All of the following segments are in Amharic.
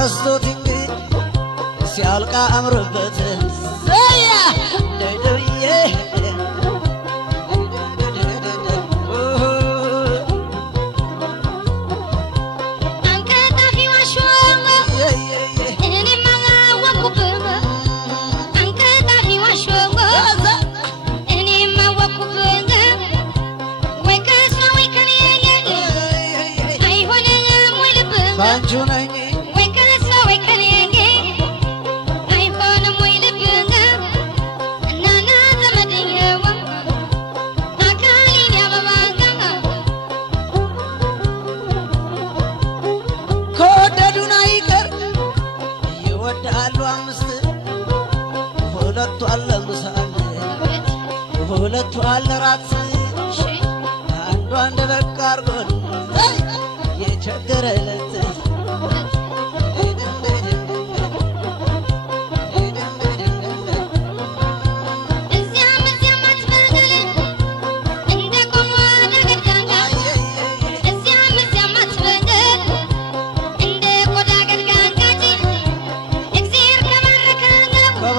ረስቶትኝ ሲያልቃ አምሮበት ዘያ ደደብዬ ባንቹ ነኝ ወይ ከሳ ወይ ከኔ አይሆንም ወይ ልብህ እናና ዘመድየዋ አካሌን ያበባጋ ከወደዱን አይቀር ይወዳሉ አምስት ሁለቱ አለ ምሳል ሁለቱ አለ ራት አንዱ አንድ በቃ አርጎን የቸገረለት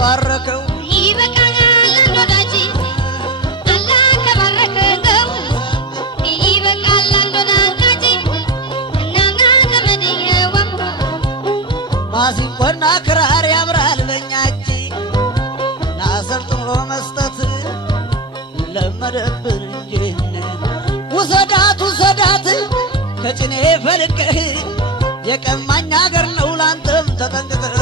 ባረከው ይበቃል አንዶዳጂ አላህ ከባረከው ይበቃል አንዶዳጂ እናና ዘመድየዋ ማሲንቆና ክራር ያምራል በኛች ናሰልጥኖ መስጠት ለመደብን እንጂ ውሰዳት ውሰዳት ከጭኔ ፈልቀህ የቀማኝ አገር ነው ላንተም ተጠንቅቀህ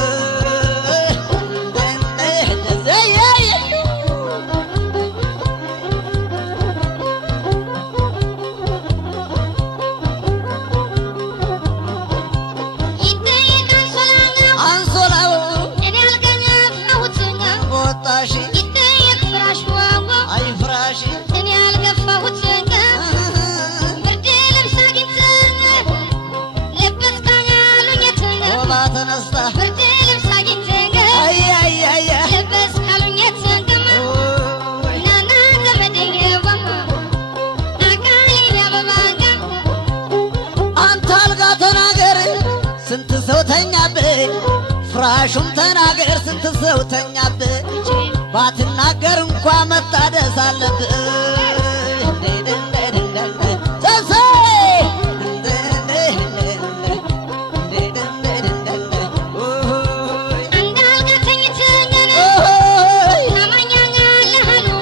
ስንት ሰው ተኛብህ ፍራሹም ተናገር ስንት ሰው ተኛብህ ባትናገር እንኳ መታደስ አለብህ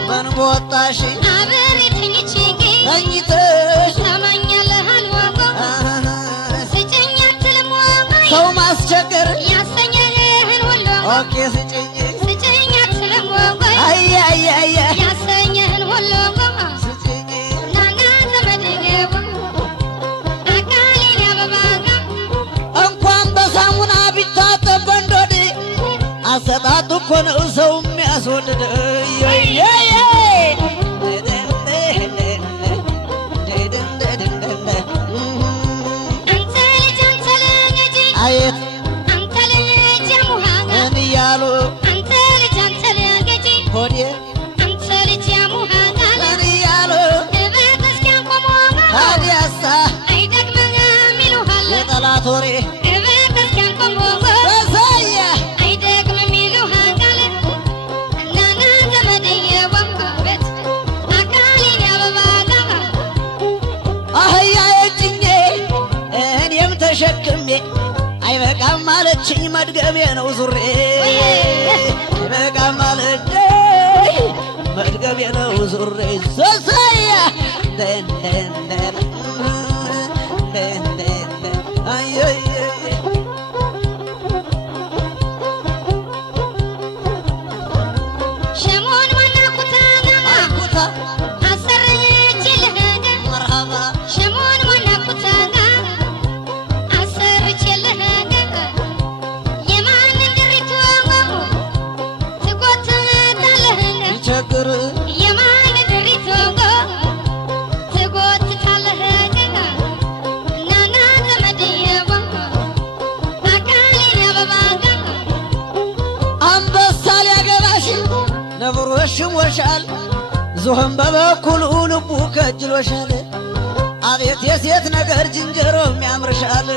ምን በወጣሽ ተኝተሽ ሰው ማስቸገር ያሰኘህን ሁሉ ኦኬ ስጭኝ ስጭኝ አትልም ወይ አይ ያሰኘህን ሁሉ ስጭኝ ናና ዘመድየዋ አካሌን ያበባጋ እንኳን በሳሙና ቢታጠብ በንዶድ አሰጣጡ እኮ ነው ሰው የሚያስወድድ አየት አንተ ልጅ ያሙሃጋ ምን እያሉ አንተ ልጅ ሆዴ አንተ ልጅ ያሙሃጋ ምን እያሉ እቤት እስኪያንቆሞ ታዲያሳ አይደግምም ይሉሃል የጠላት ወሬ እቤት እስኪያንቆሞ በሰየ አይደግምም ይሉሃል እናና ዘመድየዋ ቤት አካሌን ያበባጋ አህያ የጭኜ እኔም ተሸክሜ አይበቃም ማለችኝ መድገሜ ነው ዙሬ አይበቃም ማለችኝ መድገሜ ነው ዙሬ ሶሰያ ሸሞን ዋናኩታና ኩታ አሰርችልህ መርሃባ ሸሞን ዋናኩታና አሰርችልህ የማን ድሪቶ ትጎትታለህ ይቸግር የማን ድሪቶ ትጎትታለህ እናና ዘመድየዋ አካሌን ያበባጋ አንበሳ ሊያገባሽ ነብሮ ሽሞሻል ዞህም በበኩሉ ልቡ ከጅሎሻል አቤት የሴት ነገር ዝንጀሮም ያምርሻል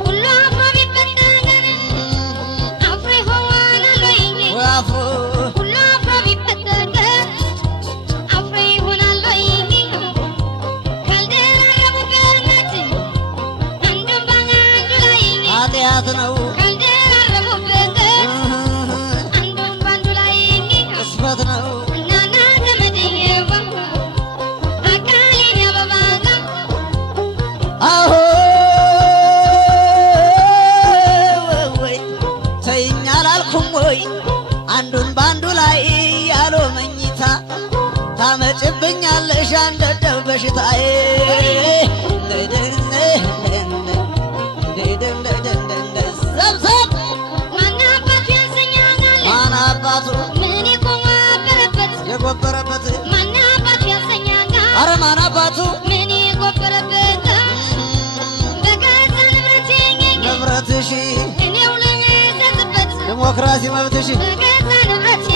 ሁሉ አፍሮ ቢፈጠር አፍሮ ይሆናል ወይ? ሁሉ አፍሮ ቢፈጠር አፍሮ ይሆናል ወይ? ካልደራረቡበት አንዱን በአንዱ ላይ ኃጢአት ነው ካልደራረቡበት አንዱን በአንዱ ላይ ቅስፈት ነው እናና ዘመድየዋ አካሌን ያበባጋ አሆ ወይ ተይኝ አላልኩም ወይ አንዱን ባንዱ ላይ ያሎ መኝታ ታመጭብኛለሽ አንደደብ በሽታዬ ሰብሰብ ማን አባቱ ያሰኛል ማን አባቱ ምን የጎበረበት የጎበረበት ማን አባቱ ያሰኛል አረ ማን አባቱ ምን የጎበረበት በገዛ ንብረቴ ንብረትሽ እኔው ልዘዝበት ዲሞክራሲ መብትሽ በገዛ ንብረቴ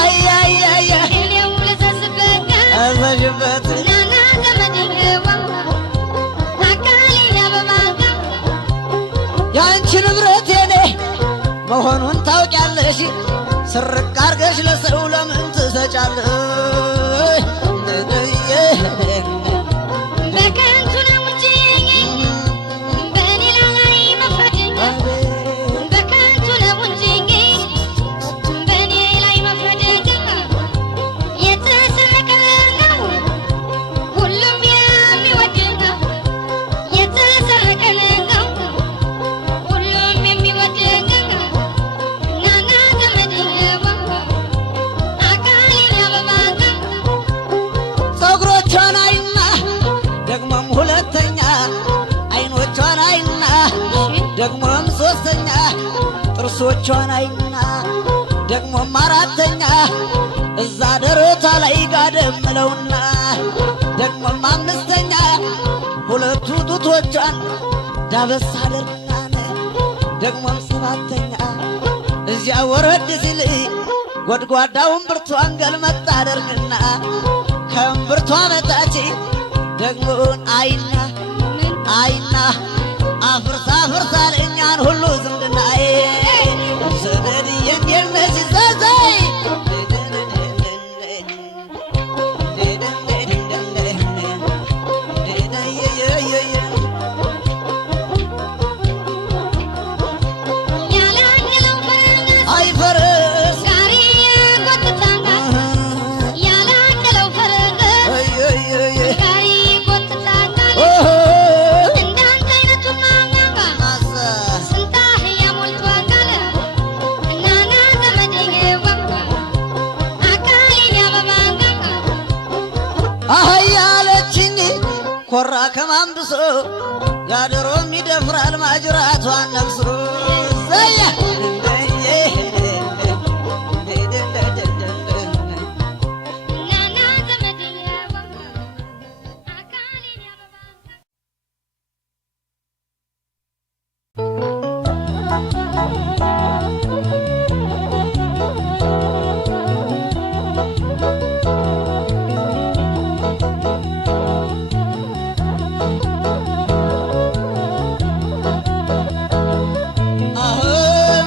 አያያያ እኔው ልዘዝበት አዘዥበት ናና ዘመድየዋ አካሌን ያበባጋ ያንቺ ንብረት የኔ መሆኑን ታውቂያለሽ ስርቅ አርገሽ ለሰው ለምን ትሰጫለሽ በከንቱ ነው እንጂ በሌላ ላይ መፍረድ በከንቱ ነው እንጂ በእኔ ላይ መፍረድ የተሰረቀ ነው ሁሉም የሚወድ የተሰረቀ ነው ሁሉም የሚወድ ናና ዘመድየዋ አካሌን ያበባጋ ፀጉሮቿን አይና ደግሞም ሁለተኛ አይኖቿን አይና ደግሞም ሶስተኛ ጥርሶቿን አይና ደግሞም አራተኛ እዛ ደረቷ ላይ ጋደም ምለውና ደግሞም አምስተኛ ሁለቱ ጡቶቿን ዳበስ አደርግና ደግሞም ሰባተኛ እዚያ ወረድ ሲል ጎድጓዳውን ብርቷን ገልመጥ አደርግና ከእምብርቷ በታች ደግሞን አይና አይና አፍርሳ አፍርሳ ለእኛን ሁሉ ዝምድናዬ ዘመድዬ እንዴት ነሽ ዘዘይ ያላንገለው ፈረስ አይፈርስ ጋሪ ጎትታንጋል ያላንገለው ፈረስ ጋሪ ጎትታንጋል እንዳንተ አይነቱ ማንጋጋ ስንታህ ያሞልቷንጋል እናና ዘመድየዋ አካሌን ያበባንጋጋ አህያ አለችኝ ኮራ ከማንብሶ ያደሮም ይደፍራል ማጅራቷን ነብሶ ዘያ እናና ዘመድየዋ አካሌን ያበባንጋጋ አሁን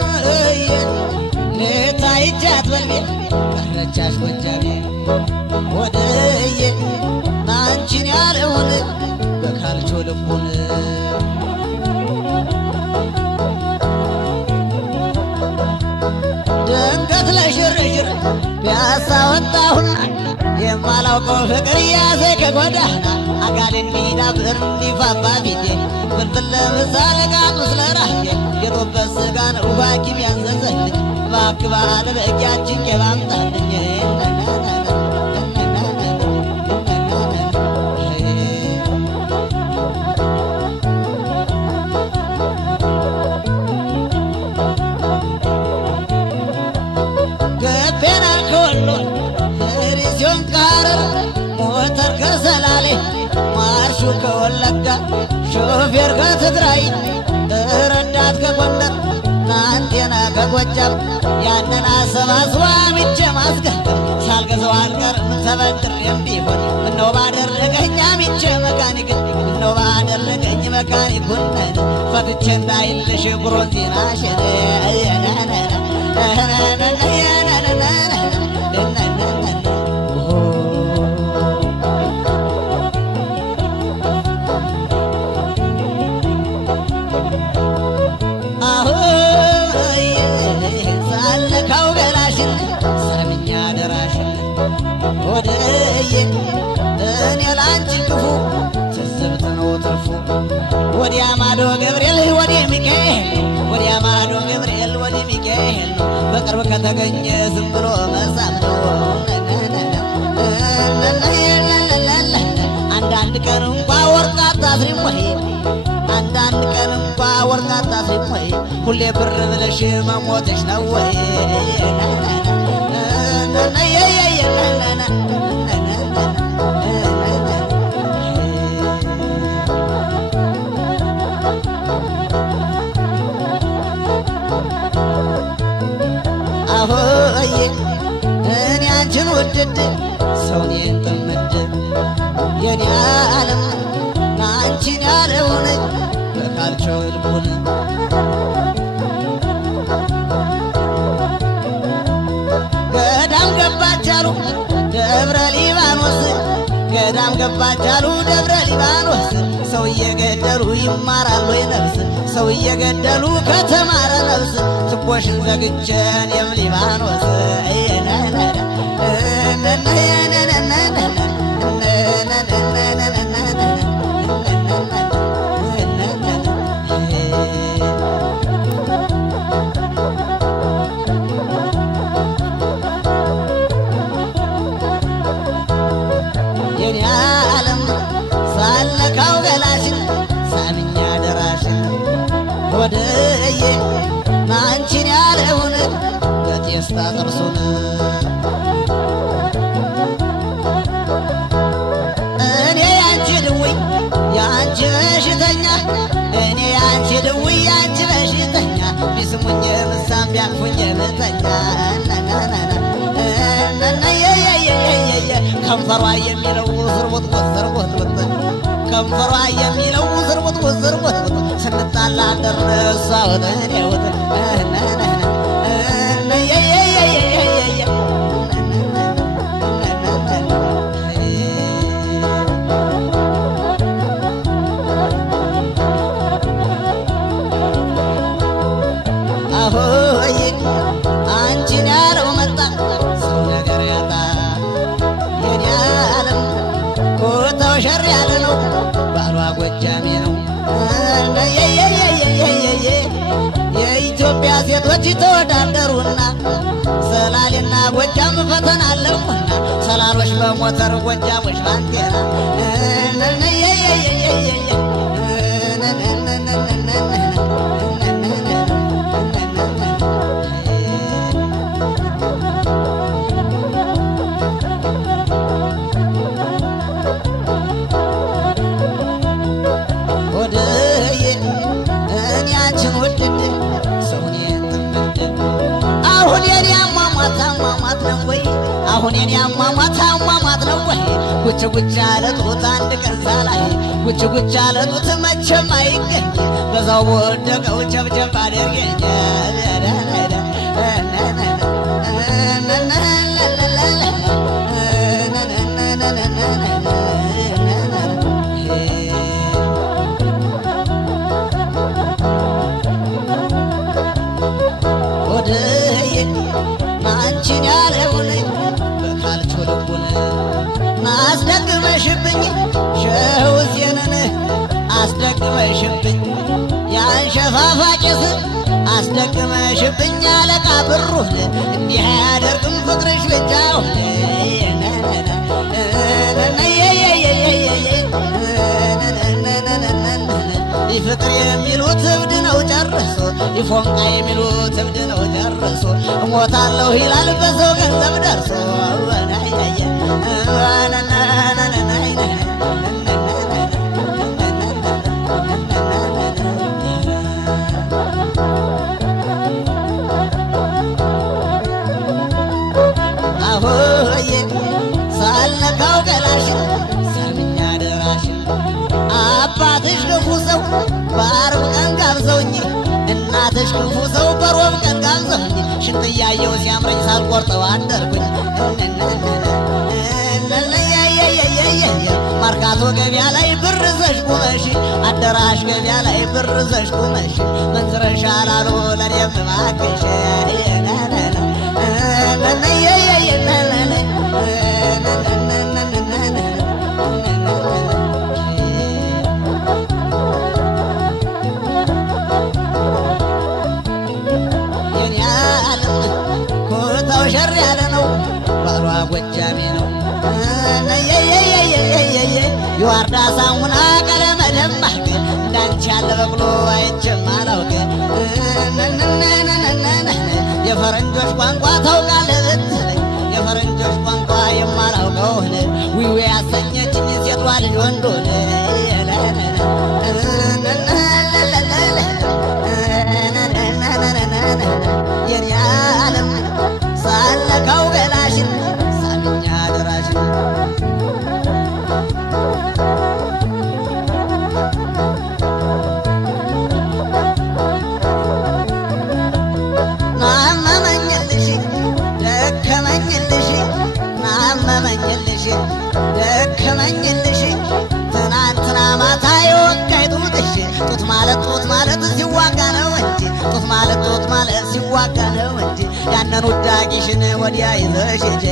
ሌታ ይጃት በልቤ ቀረቻሽ ጎጃሜ ወደየ ናንቺን ያለውን በካልቾ ልቡን ድንገት ለሽርሽር ፒያሳ ወጣሁና የማላውቀው ፍቅር ያዘኝ ከጎዳና አካሌን ቢዳብር እንዲፋፋ ፊቴ ፍልፍል ለምሳሌ ቃጡ ስለራሴ የሮበት ስጋ ነው ሐኪም ያዘዘልኝ እባክህ ባለ በእጃችን የባምጣልኝ ገቤና ከወሎ ሪዚዮን ከሐረር ሞተር ከሰላሌ ማርሹ ከወለጋ ሾፌር ከትግራይ ረዳት ከጎንደር ናንቴና ከጎጃም ያንን አሰባስባ ሚቼ ማስገበር ሳልገዛው አልቀርም ተበድሬም ቢሆን ምነው ባደረገኝ አሚን ፈትቼ መካኒክን ነው ባደረገኝ መካኒኩነን ፈትቼ እንዳይልሽ ብሮንዚናሽን ሳለካው ገላሽን ሰምኛ ደራሽን ወደዬ እኔ ላንቺ ክፉ ትዝብት ነው ትርፉ ወዲያ ማዶ ገብርኤል ወዲያ ሚካኤል ወዲያ ማዶ ገብርኤል ወዲያ ሚካኤል በቅርብ ከተገኘ ዝም ብሎ መሳም ነው። አንዳንድ ቀን እንኳ ወርቅ አታስሪም ወይ አንዳንድ ቀን እንኳ ወርቅ አታስሪም ወይ ሁሌ ብር ብለሽ መሞትሽ ነው ወይ አሆዬ እኔ አንቺን ውድድ ሰውን የንጥምድ የኔ ዓለም ናንቺን ያለውን በካልቾ ልቡን ገዳም ገባች አሉ ደብረ ሊባኖስ ገዳም ገባች አሉ ደብረ ሊባኖስ ሰው እየገደሉ ይማራሉ ነፍስ ሰው እየገደሉ ከተማረ ነፍስ ትቦሽን ዘግቼን የም ሊባኖስ የኔ ዓለም ሳለካው ገላሽን ሳምኛ ደራሽን ወደዬ ናንቺን ያለውን በቴስታ ጥርሱን እኔ ያንቺ ድውይ ያንቺ በሽተኛ እኔ ያንቺ ድውይ ያንቺ በሽተኛ ቢስሙኝ ምሳም ቢያቅፉኝ ምተኛ ከንፈሯ የሚለው ዝርቦትቦት ዝርቦትቦት ከንፈሯ የሚለው ዝርቦትቦት ዝርቦትቦት ስንጣላ ደረሳ ወተኔወት አሆይ አንቺን ያለው መጣ ሰው ነገር ያጣ የኔ ዓለም ኮታው ሸር ያለ ነው ባሏ ጎጃሜ ነው የኢትዮጵያ ሴቶች ተወዳደሩና ሰላሌና ጎጃም ፈተና አለፉና ሰላሎች በሞተር ጎጃሞች ባንቴና ወደዬ እኔ አንቺን ውድድ ሰውን የትምድ አሁን የኔ አሟሟት አሟሟት ነው ወይ አሁን የኔ አሟሟት አሟሟት ነው ወይ ጉች ጉች ያለ ጡት አንድ ቀን ሳላይ ጉች ጉች ያለ ጡት መቼም አይገኝ በዛው በወደቀው ጨብጨብ አድርገኝ ወደዬ ናንቺን ያለውን በካልቾ ልቡን አስደግመሽብኝ ሸውሴንን አስደግመሽብኝ ያንሸፋፋ ቄስ አስደግመሽብኝ አለቃ ብሩን እንዲህ አያደርግም ፍቅርሽ ብቻውን ፍቅር የሚሉት እብድ ነው ጨርሶ ይፎንቃ የሚሉት እብድ ነው ጨርሶ እሞታለሁ ይላል በሰው ገንዘብ ደርሶ አሆዬ ሳልነካው ገላሽን ሰምኛ ደራሽን ሽንጥ እያየው ሲያምረኝ ሳልቆርጠው አደርኩኝ ማርካቶ ገበያ ላይ ብር ዘሽ ቁመሽ አዳራሽ ገበያ ላይ ብር ዘሽ ቁመሽ መንዝረሻ ላሉ ለኔም እባክሽ የኔ ዓለም ኮታው ሸር ያለ ነው ባሏ ጎጃሜ ነው የዋርዳ ሳሙና ቀለመ ደማቅ እንዳንቺ ያለ በቅሎ አይቼም አላውቅ የፈረንጆች ቋንቋ ታውቃለህ ብትለኝ የፈረንጆች ቋንቋ የማላውቀውን ዊዌ ያሰኘችኝ ሴቷ ልጅ ወንዶን የኔ ዓለም ሳለካው ገላሽን ሳምኛ ደራሽን ደከመኝልሽ ትናንትና ማታ የወጋይ ጡትሽ ጡት ማለት ሲዋጋ ነው እንጂ ጡት ማለት ሲዋጋ ነው እንጂ ያንን ውዳቂሽን ወዲያ ይዘሽ ሂጂ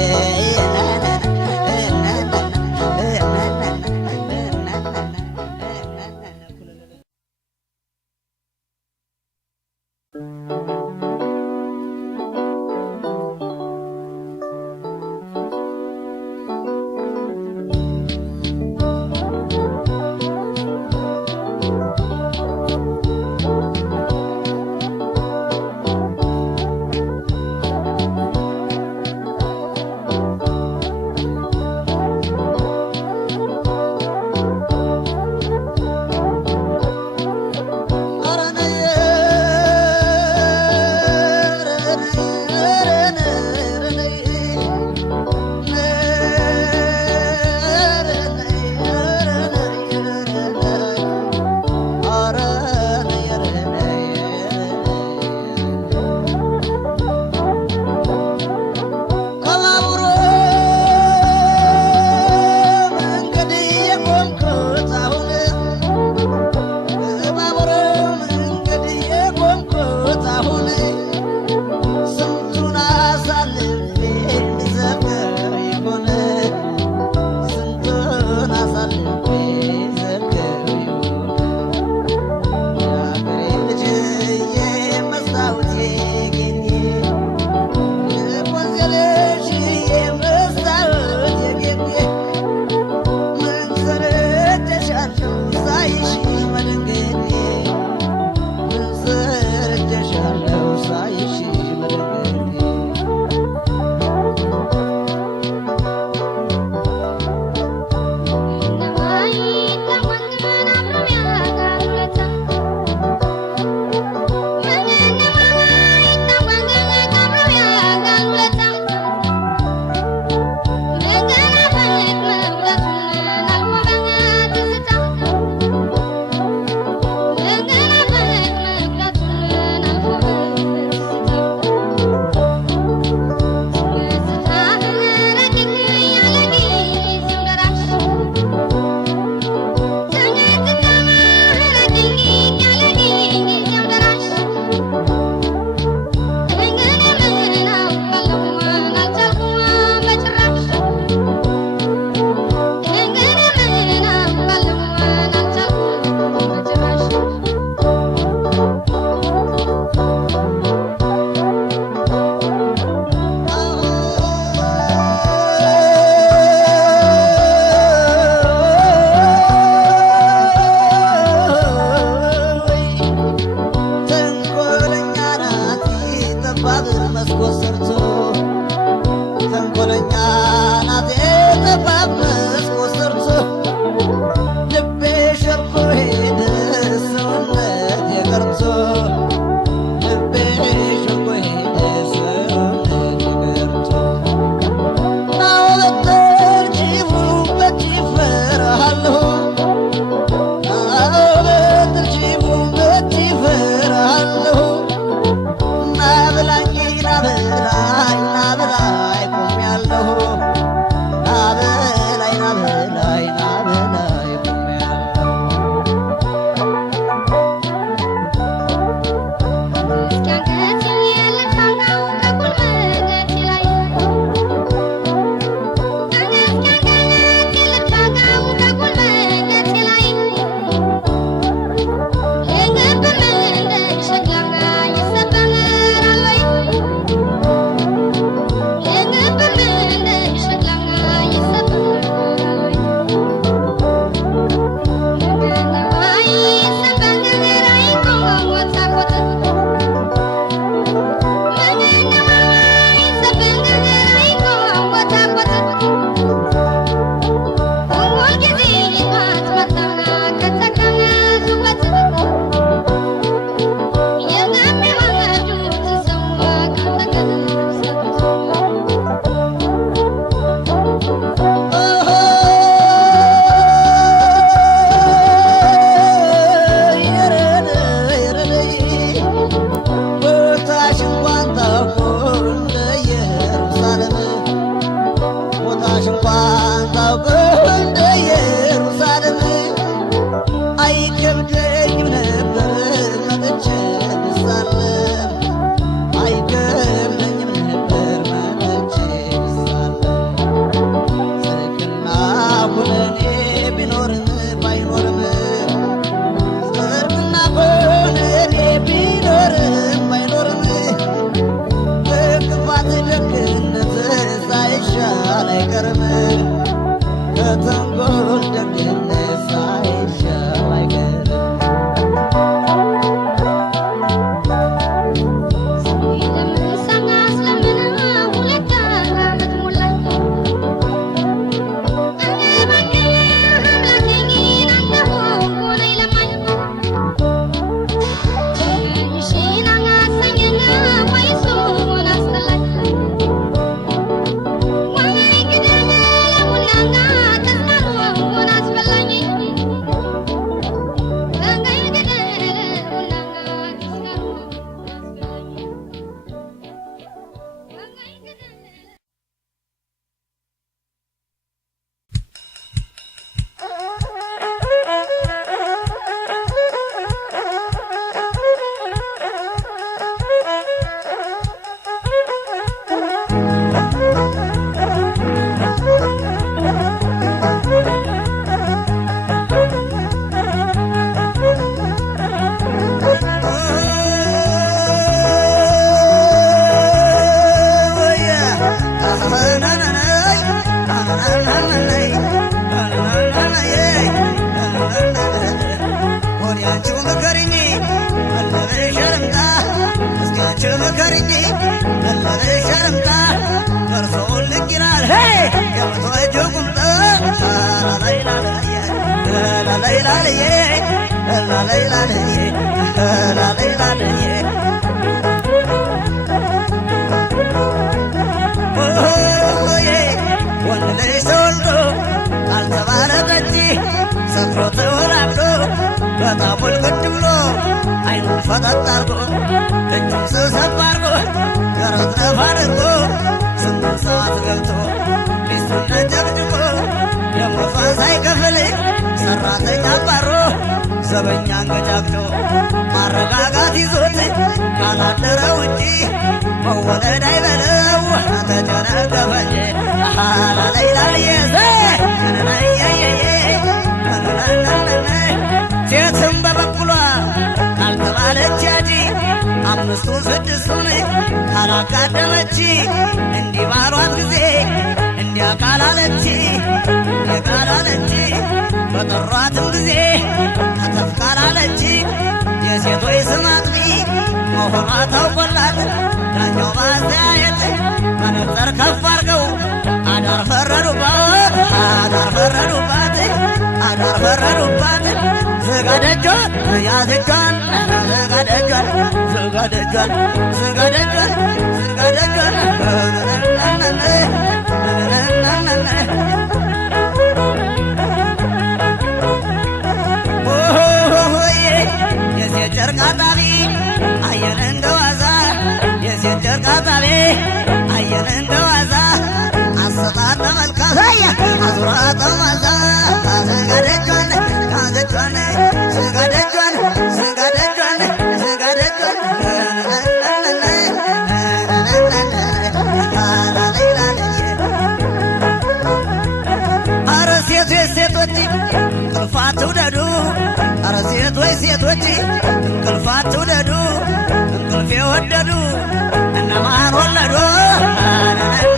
ወዲያ አንቺው ምከሪኝ መለበሻ ልምጣ እስኪ አንቺው ምከሪኝ መለበሻ ልምጣ ደርሶውን ልቅ ይላል የምትወጂው ቁምጣ ላላይላልየ ላላይላልየ ላላይላልየ ላላይላልየ ወንድ ልጅ ተወልዶ ካልተባለ ጠጪ ሰክሮ ተወላብዶ በጣም ውልቅድ ብሎ አይኑን ፈጠጥ አርጎ እጁን ስብሰብ አርጎ ገረት ነፍ አድርጎ 8 ሰዓት ገብቶ ሚስቱን ተጨቅጭቆ ደሞዟን ሳይከፍል ሰራተኛ አባሮ ዘበኛ አንገጫግጮ ማረጋጋት ይዞት ካላደረ ውጪ መወለድ አይበለው ተጨነገፈ እንጂ ላላይላልየ ሴትም በበኩሏ ካልተባለች ያጂ 5ቱን 6ቱን ካላጋደመች እንዲህ ባሏት ጊዜ እንዲያ ካላለች የቃላለች በጠሯትም ጊዜ ከተፍ ካላለች የሴቶች ስም አጥቢ መሆኗ ታውቆላት ዳኛው ማስተያየት መነጽር ከፍ አርገው አዳር ፈረዱባት አዳር ፈረዱባት አዳር ፈረዱባት ዝጋ ደጇን ያዝ እጇን ዝጋ ደጇን ዝጋ ደጇን ዝጋ ደጇን ዝጋ ደጇን የሴት ጨርቅ አጣቢ አየን እንደዋዛ የሴት ጨርቅ አጣቢ አየን እንደዋዛ አሰጣጥ ተመልካት አዙራ ጠማዛ ዝጋ ደጇን ያዝ እጇን ዝጋ ደጇን ዝጋ ደጇን ዝጋ ደጇን አረ ሴቶች ሴቶች እንቅልፍ አትውደዱ አረ ሴቶች ሴቶች እንቅልፍ አትውደዱ እንቅልፍ የወደዱ እነማን ወለዱ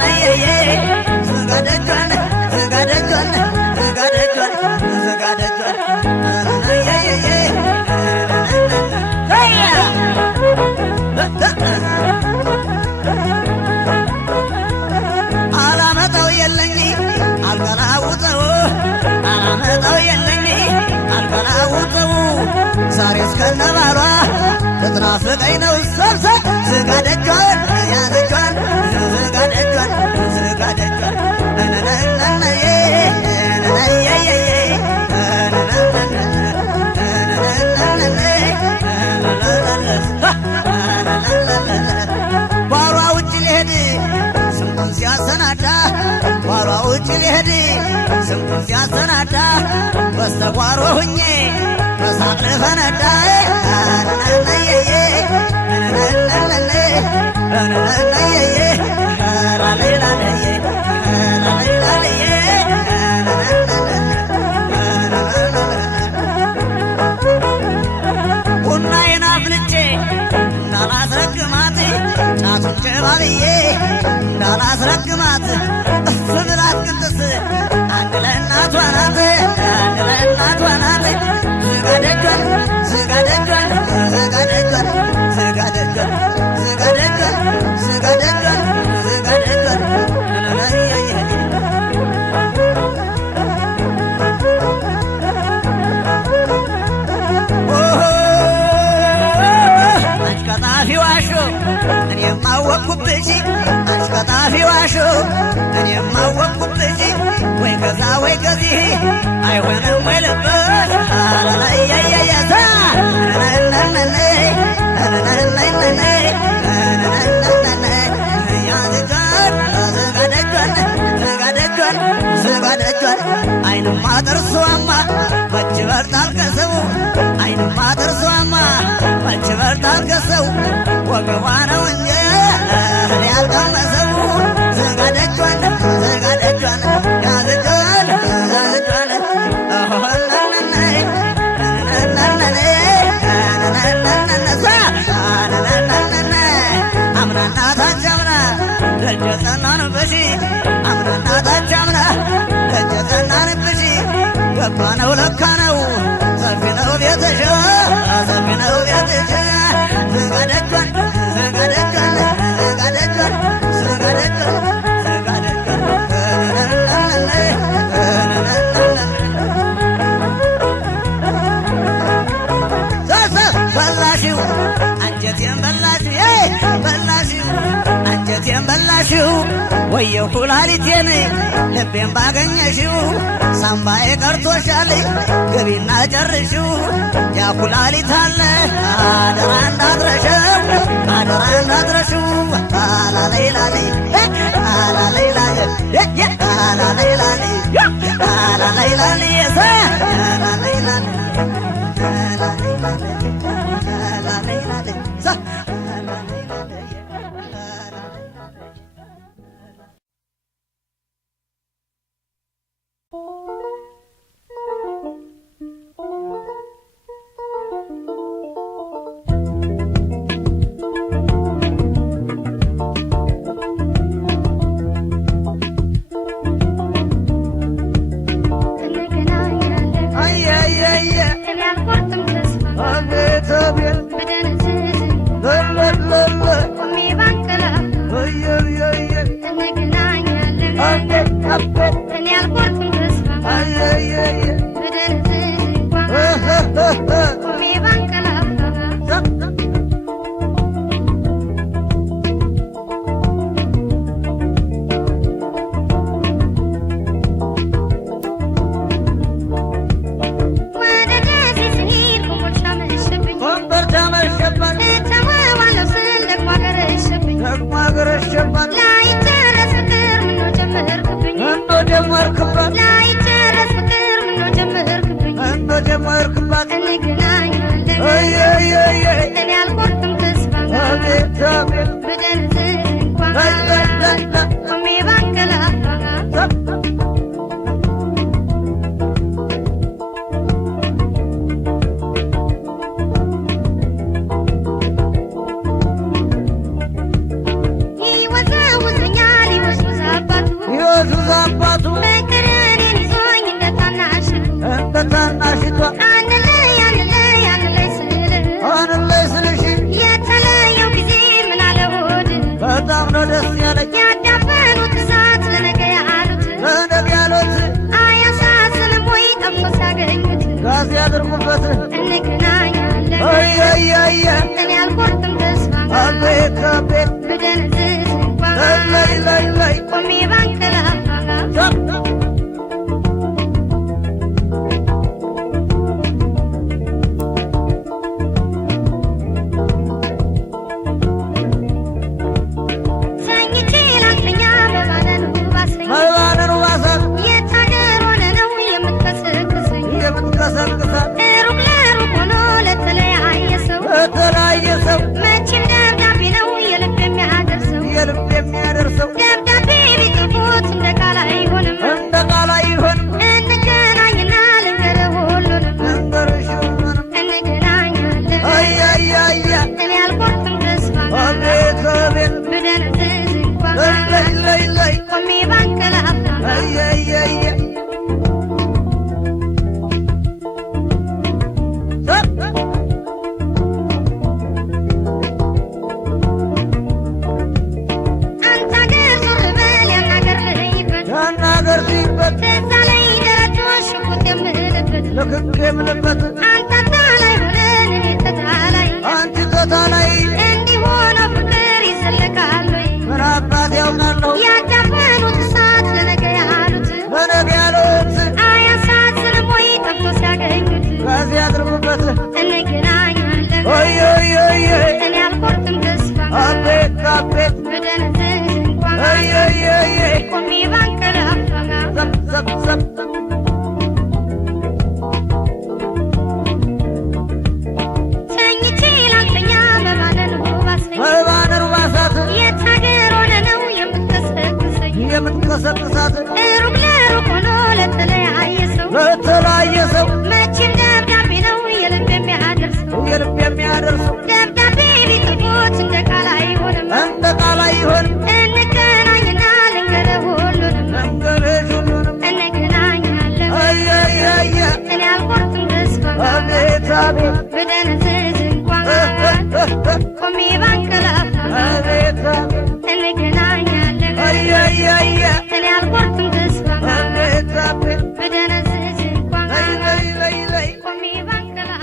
ነየየ ዝጋ ደጇን ዝጋ ደጇን ዝጋ ደጇን ዝጋ ደጇን ነየየ አላመጣው የለኝ አልገላውጠው አላመጣው የለኝ አልገላውጠው ዛሬ እስከነባሏ ልትናፍቀኝ ነው ሰብሰብ ዝጋ ደጇን ያዝ እጇን ዝጋ ደጇን ዝጋ ደጇን ባሏ ውጭ ሊሄድ ስንቱን ሲያሰናዳ ባሏ ውጭ ሊሄድ ስንቱን ሲያሰናዳ በስተጓሮ ሁኜ በሳቅ ልፈነዳ ቡናዬን አፍልቼ እንዳላስረግማት ጫቱን ጨባብዬ እንዳላስረግማት እፍ ብላት ቅንጥስ አንድ ለእናቷ ናት አንድ ለእናቷ ናት ዝጋ ደጇን ዝጋ ደጇን ዝጋ ደጇን ዝጋ ደጇን ዝጋ ደጇን ዝጋ ደጇን ዝጋ ደጇን አንቺ ቀጣፊ ዋሾ እኔም አወቅኩብሽ አንቺ ቀጣፊ ዋሾ እኔም አወቅኩብሽ ወይ ከዛ ወይ ከዚህ አይሆንም ወይ ልበስ አላላያያያዛ አይንማ ጥርሷማ መች በርታል ከሰው አይንማ ጥርሷማ መች በርታል ከሰው ወገቧ ነው እንጂ ያልቀመሰው ዝጋ ደጇን ዝጋ ደጇን ያዝ እጇን ያዝ እጇን አምናና ታቻምና ደጀ ጸናንብሽ አምናና ታቻምና ደጀ ጸናንብሽ ገባ ነው ለካ ነው ሰፊ ነው ቤተሽ ሰፊ ነው ቤትሽ ዝጋ ደጇን ዝጋ ደጇን ዝጋ ደጇን ዝጋ ደጇን ዝጋ ደጇን በላሽው አንጀቴን በላሽው አንጀቴን በላሽው ወየው ኩላሊቴን ልቤን ባገኘሽው ሳምባዬ ቀርቶሻል ግቢና ጨርሽው ያ ኩላሊት አለ አደራ እንዳትረሽው አደራ እንዳትረሽው አላለይላሊ አላለይላሊ አላለይላሊ አላለይላሊ አላለይላሊ Amen. ብደነዝዝ እንኳን ቆሜ ባንቀላፋ እንገናኛለን እኔ አልቆርጥም ተስፋ ብደነዝዝ እንኳን ቆሜ ባንቀላፋ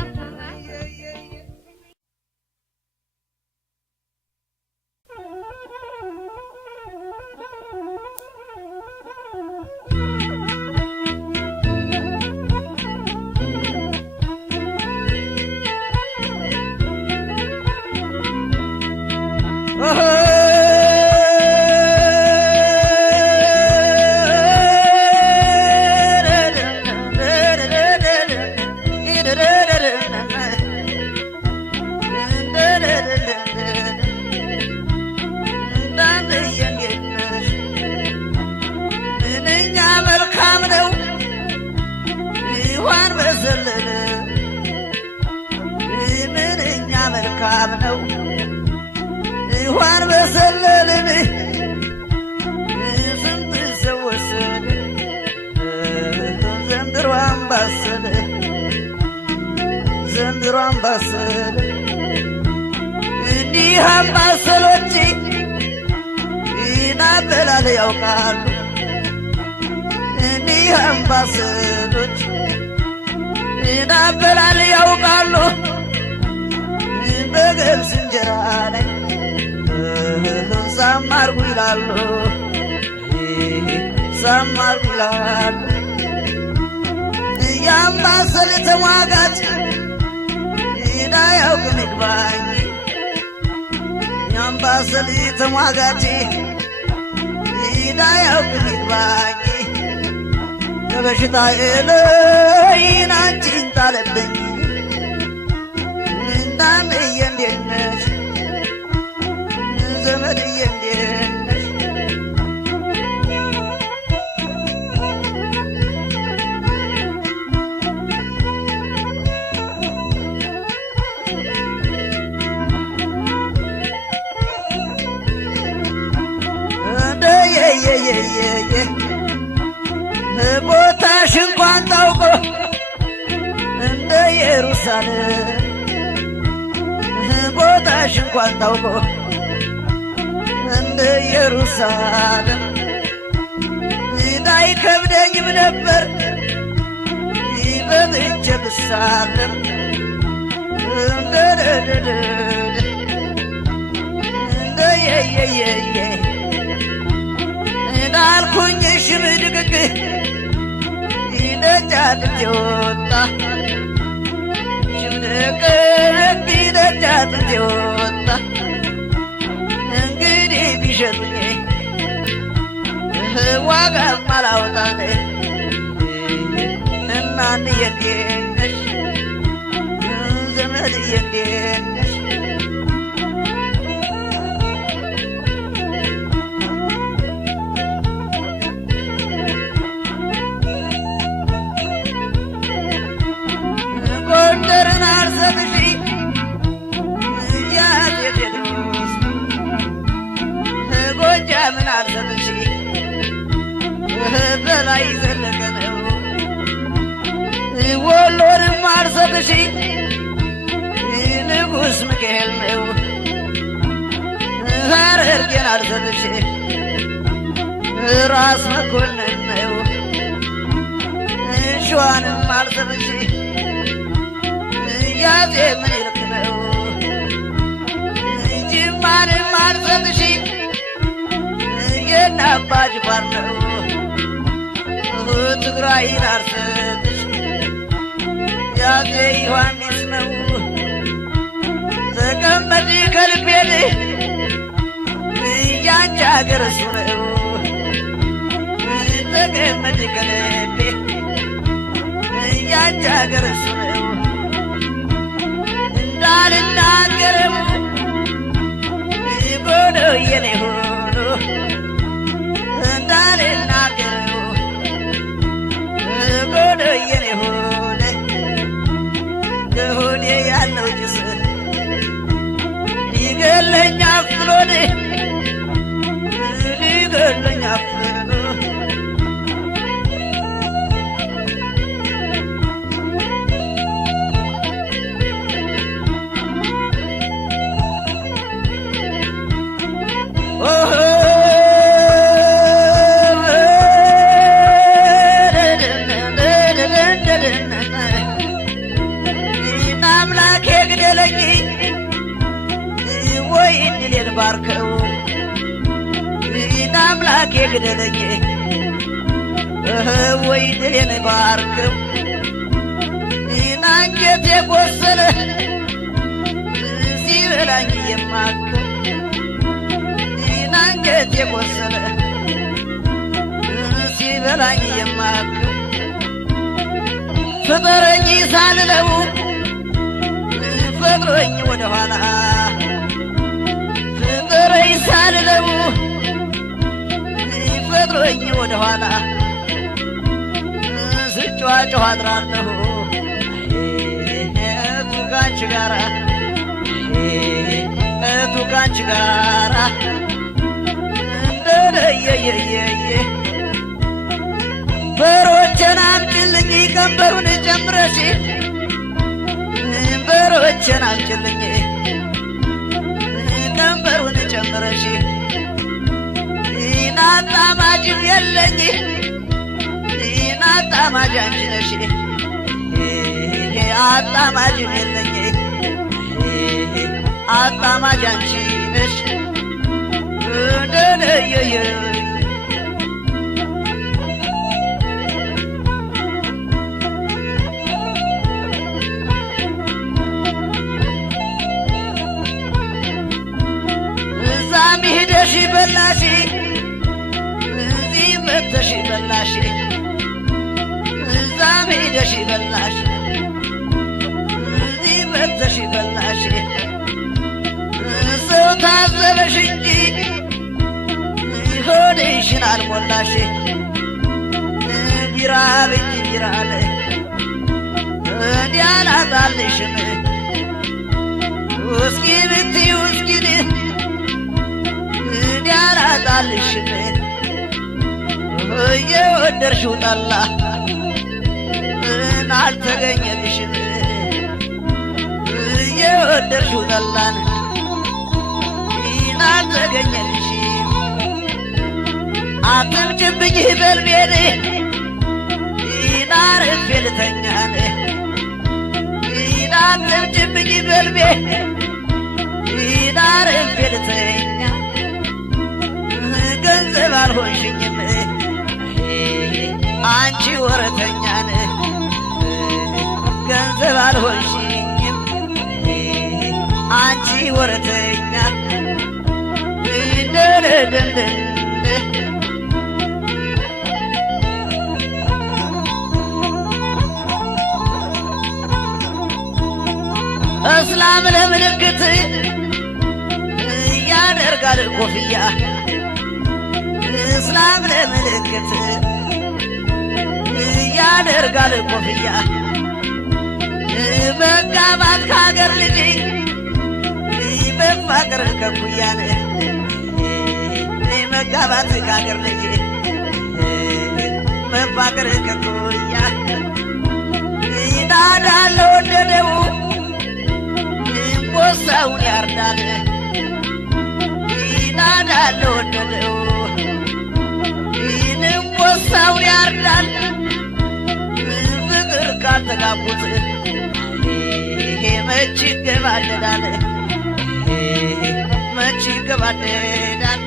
ነው ይዋን በሰለልን ስንት ሰው ወሰደ ዘንድሮ አምባሰል እንዲህ አምባሰሎች ይናበላል ያውቃሉ እንዲህ አምባሰሎች ይናበላል ያውቃሉ በገብስ እንጀራ ላይ ሳማርጉ ይላሉ ሳማርጉ ይላሉ የአምባሰል ተሟጋች ይዳ ያውቅን ይግባኝ የአምባሰል ተሟጋች ይዳ ያውቅን ይግባኝ ከበሽታዬ ላይ አንቺን ጣለብኝ እናንዬ እንዴት ነሽ ዘመድዬ እንዴት ነሽ እንደየየየየ ቦታሽ እንኳን ታውቆ እንደ ኢየሩሳሌም ቦታሽ እንኳን ታውቆ እንደ ኢየሩሳሌም እንዳይከብደኝም ነበር ይበልጬ ብሳለም እንደየየየየ እንዳልኩኝ ሽምድቅቅ ይደጃት ወጣ ሽምድቅቅ ይደጃት ወጣ እንግዲህ ቢሸጡኝ ዋጋም አላወጣን እናንዬ እንዴት ነሽ ዘመድዬ እንዴት ነሽ ጎንደርን አርሰብሽ ያቴ ቴድሮስ ጎጃምን አርሰብሽ በላይ ዘለቀ ነው ወሎንም አርሰብሽ ንጉሥ ሚካኤል ነው ሐረርጌን አርሰብሽ ራስ መኮንን ነው ሸዋንም አርሰብሽ ያዜ ምኒልክ ነው ጅማንም አርሰብሽ የእነ አባ ጅፋር ነው ትግራይን አርሰብሽ ያዜ ዮሐንስ ነው ተቀመጥ ከልቤን ያንቺ አገር እሱ ነው ተቀመጥ ከልቤ ያንቺ አገር እሱ ነው እንዳልናገረው ጎዶው የኔ ሆኖ እንዳልናገረው ጎዶው የኔ ሆነ ከሆዴ ያለው ጭስ ሊገለኝ አፍኖን ሊገለኝ አፍኖ ድሌን ባርከው አምላኬ ግደለኝ ወይ ድሌን ባርከው አንጀቴ ቆሰለ ሲበላኝ የማከው አንጀቴ ቆሰለ ሲበላኝ የማከው ፍጠረኝ ሳልለው ፈጥሮኝ ወደኋላ ፍጠረኝ ሳልለው ፈጥሮኝ ወደኋላ ስጫዋጫው አድራለሁ ካንቺ ጋራ ካንቺ ጋራ እንደየየየ በሮቼን አምጪልኝ ቀንበሩን ጨምረሽ በሮቼን አምጪልኝ ቀንበሩን ጨምረሽ ናጣማጅም የለኝ ናጣማጅ አንቺ ነሽ አጣማጅም የለኝ አጣማጅ አንቺ ነሽ እንደየየ እዛም ሄደሽ በላሽ እዚህ መተሽ በላሽ እዛም ሄደሽ በላሽ እዚህ መተሽ በላሽ ሰው ታዘበሽ እንጂ ሆድሽን አልሞላሽ ቢራብ እንጂ ቢራብ እንዲያላጣልሽም ውስኪ ብትይ ውስኪን እንዲያላጣልሽም የወደድሽው ጠላ አልተገኘልሽም የወደድሽው ጠላን አልተገኘልሽም አትምጭብኝ በልቤን አርፌ ልተኛን አትምጭብኝ በልቤ አርፌ ልተኛ ገንዘብ አልሆንሽኝም አንቺ ወረተኛን ገንዘብ አልሆንሽኝም አንቺ ወረተኛ ደረደንደን እስላም ለምልክት ያደርጋል ኮፍያ እስላም ለምልክት ያደርጋል ኮፍያ መጋባት ከሀገር ልጅ መፋቀር ከኩያን መጋባት ከሀገር ልጅ መፋቀር ከኩያ ይናዳል ወደደው ቦሳውን ያርዳል ይናዳል ወደደው ቦሳውን ያርዳል ፍቅር ካልተጋቡት መች ይገባደዳል መች ይገባደዳል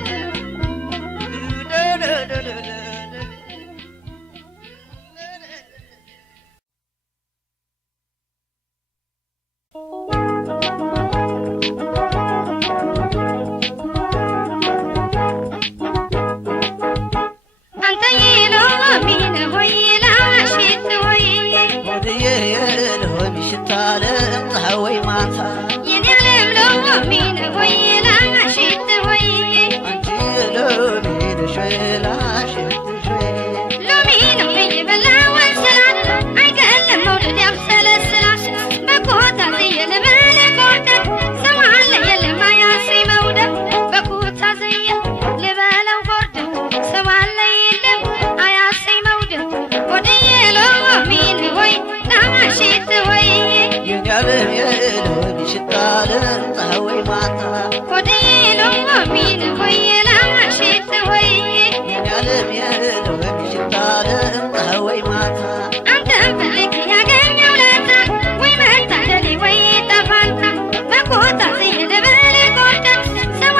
Some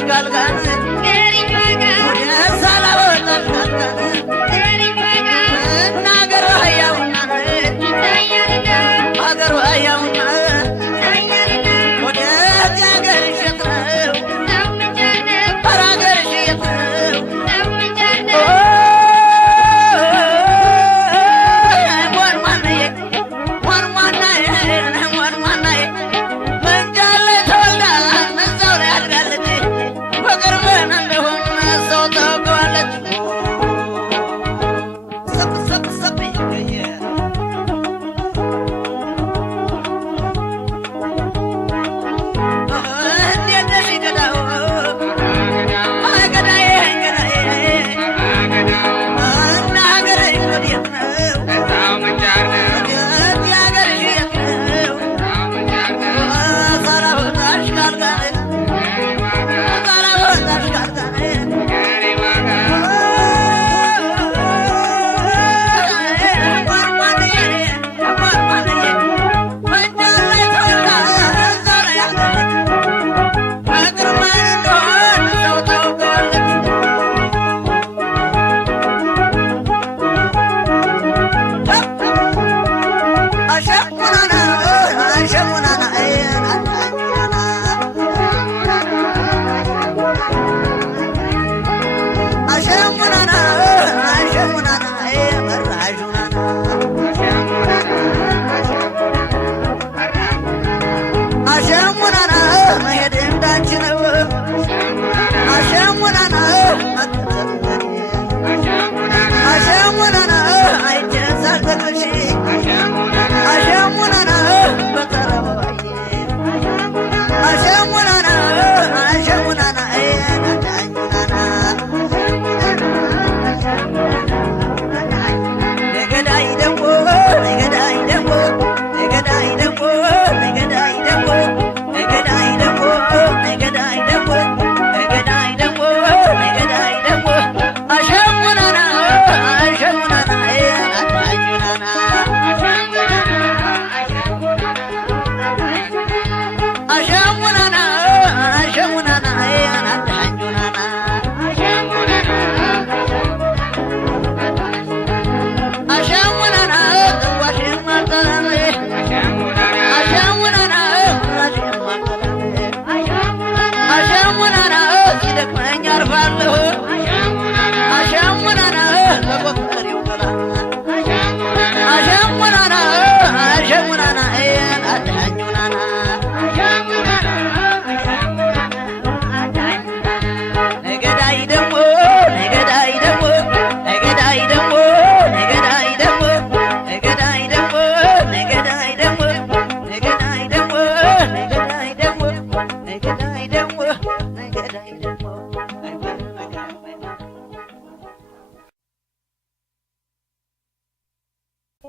አሽካልጋን ገሪኝ ዋጋ ወደ ሳላወጣሽ ካልጋን ገሪኝ ዋጋ እናገር አህያውና ይታያልና አገር አህያውና ይታያልና ወደ ሀገር ሸት ነው ሰው ምንጃነው ኧረ ሀገር ሸት ነው ሰው ምንጃነው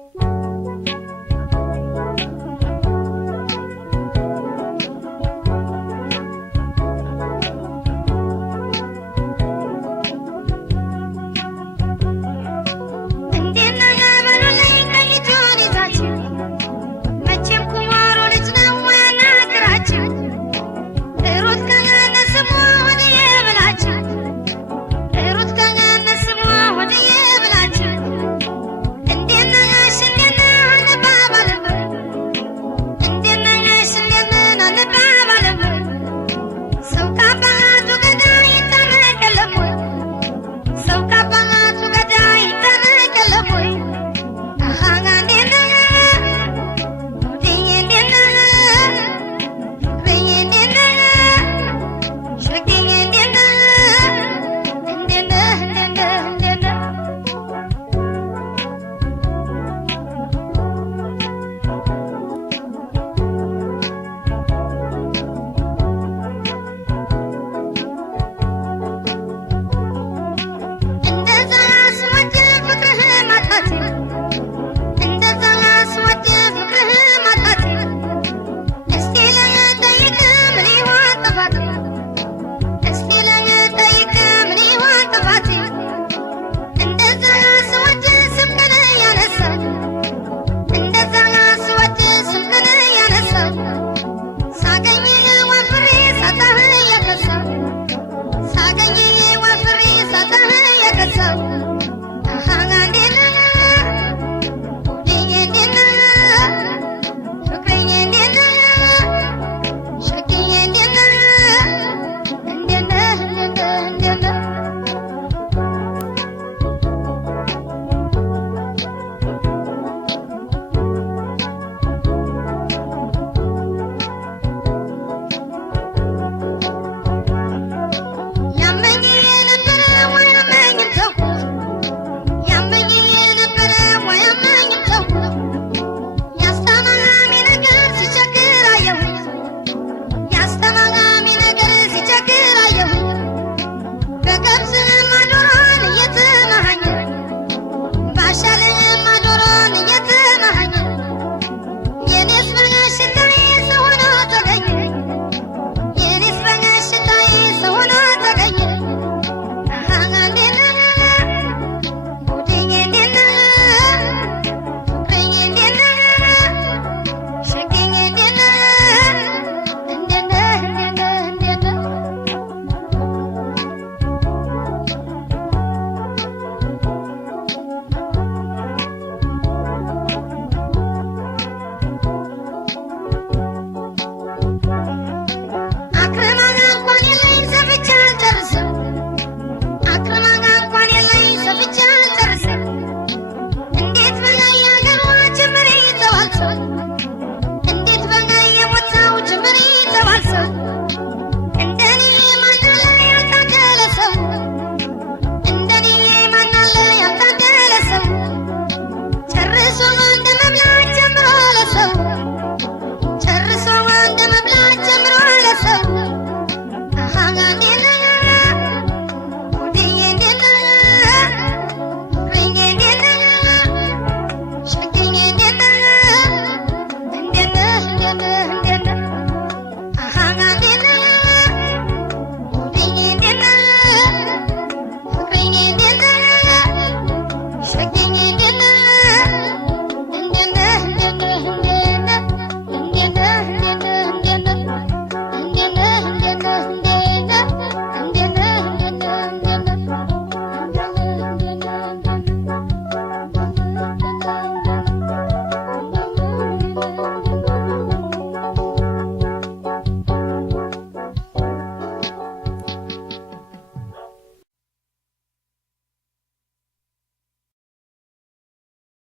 Thank you.